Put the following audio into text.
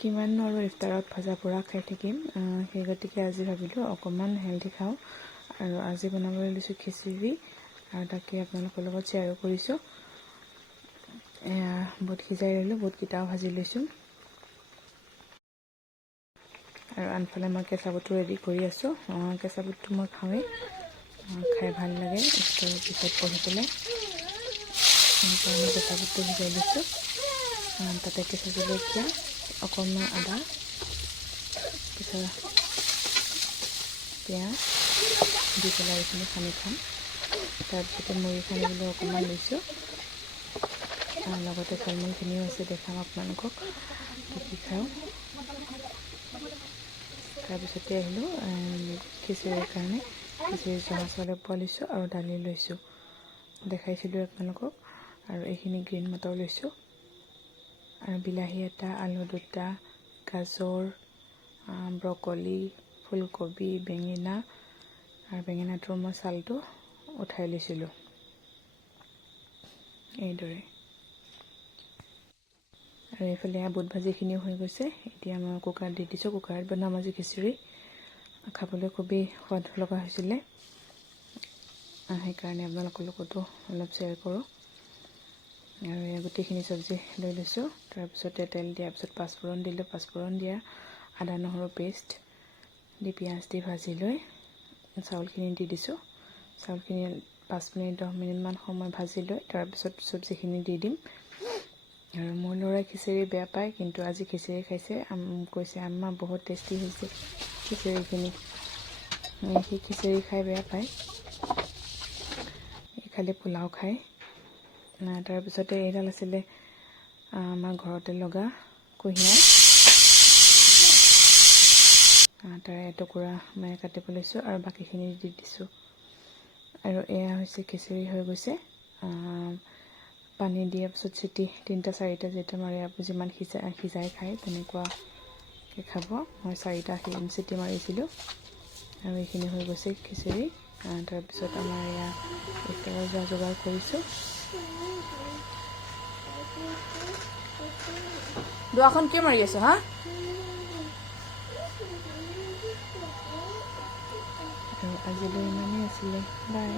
কিমান আৰু ইফতাৰত ভাজা পোৰা খাই থাকিম, সেই গতিকে আজি ভাবিলোঁ অকণমান হেল্ডি খাওঁ আৰু আজি বনাবলৈ লৈছোঁ খিচিৰি আৰু তাকে আপোনালোকৰ লগত শ্বেয়াৰো কৰিছোঁ। বুট সিজাই ল'লোঁ, বুটকেইটাও ভাজি লৈছোঁ আৰু আনফালে মই কেঁচা বুটটো ৰেডি কৰি আছোঁ। কেঁচা বুটটো মই খাওঁৱেই, খাই ভাল লাগে ইফতাৰৰ পিছত পঢ়ি পেলাই, সেইকাৰণে কেঁচা বুটটো সিজাই লৈছোঁ। তাতে কেঁচা জলকীয়া, অকণমান আদা, কেঁচা পিঁয়াজ দি পেলাই এইখিনি সানি খাম। তাৰপিছতে মুড়ি সানিবলৈ অকণমান লৈছোঁ, লগতে ফল মূলখিনিও আছে, দেখাম আপোনালোকক কি কি খাওঁ। তাৰপিছতে আহিলোঁ খিচিৰিৰ কাৰণে। খিচিৰি জহা চাউল পোৱা লৈছোঁ আৰু দালি লৈছোঁ, দেখাইছিলোঁ আপোনালোকক। আৰু এইখিনি গ্ৰীণ মটৰ লৈছোঁ আৰু বিলাহী এটা, আলু দুটা, গাজৰ, ব্ৰকলি, ফুলকবি, বেঙেনা, আৰু বেঙেনাটোৰ মই ছালটো উঠাই লৈছিলোঁ এইদৰে। আৰু এইফালে বুট ভাজিখিনিও হৈ গৈছে। এতিয়া মই কুকাৰত দি দিছোঁ। কুকাৰত বনাম আজি খিচিৰি, খাবলৈ খুবেই সোৱাদ লগা হৈছিলে, সেইকাৰণে আপোনালোকৰ লগতো অলপ শ্বেয়াৰ কৰোঁ। আৰু এই গোটেইখিনি চব্জি লৈ লৈছোঁ। তাৰপিছতে তেল দিয়াৰ পিছত পাঁচফোৰণ দিলোঁ। পাঁচফোৰণ দিয়া, আদা নহৰু পেষ্ট দি পিঁয়াজ দি ভাজি লৈ চাউলখিনি দি দিছোঁ। চাউলখিনি 5 মিনিট 10 মিনিটমান সময় ভাজি লৈ তাৰপিছত চব্জিখিনি দি দিম। আৰু মোৰ ল'ৰাই খিচিৰি বেয়া পায়, কিন্তু আজি খিচিৰি খাইছে, কৈছে আম্মা বহুত টেষ্টি হৈছে খিচিৰিখিনি। সি খিচিৰি খাই বেয়া পায়, খালি পোলাও খায়। তাৰপিছতে এইডাল আছিলে আমাৰ ঘৰতে লগা কুঁহিয়াৰ, তাৰে এটুকুৰা মই কাটিব লৈছোঁ আৰু বাকীখিনি দি দিছোঁ। আৰু এয়া হৈছে খিচিৰি হৈ গৈছে। পানী দিয়াৰ পিছত চিটি 3টা 4টা যেতিয়া মাৰি যিমান সিজাই খায় তেনেকুৱাকৈ খাব। মই 4টা চিটি মাৰিছিলোঁ আৰু এইখিনি হৈ গৈছে খিচিৰি। তাৰপিছত আমাৰ এয়া ইফতাৰৰ যোগাৰ কৰিছোঁ। দুৱাখন কিয় মাৰি আছো হা? আৰু আজিলৈ ইমানেই আছিলে, বাই।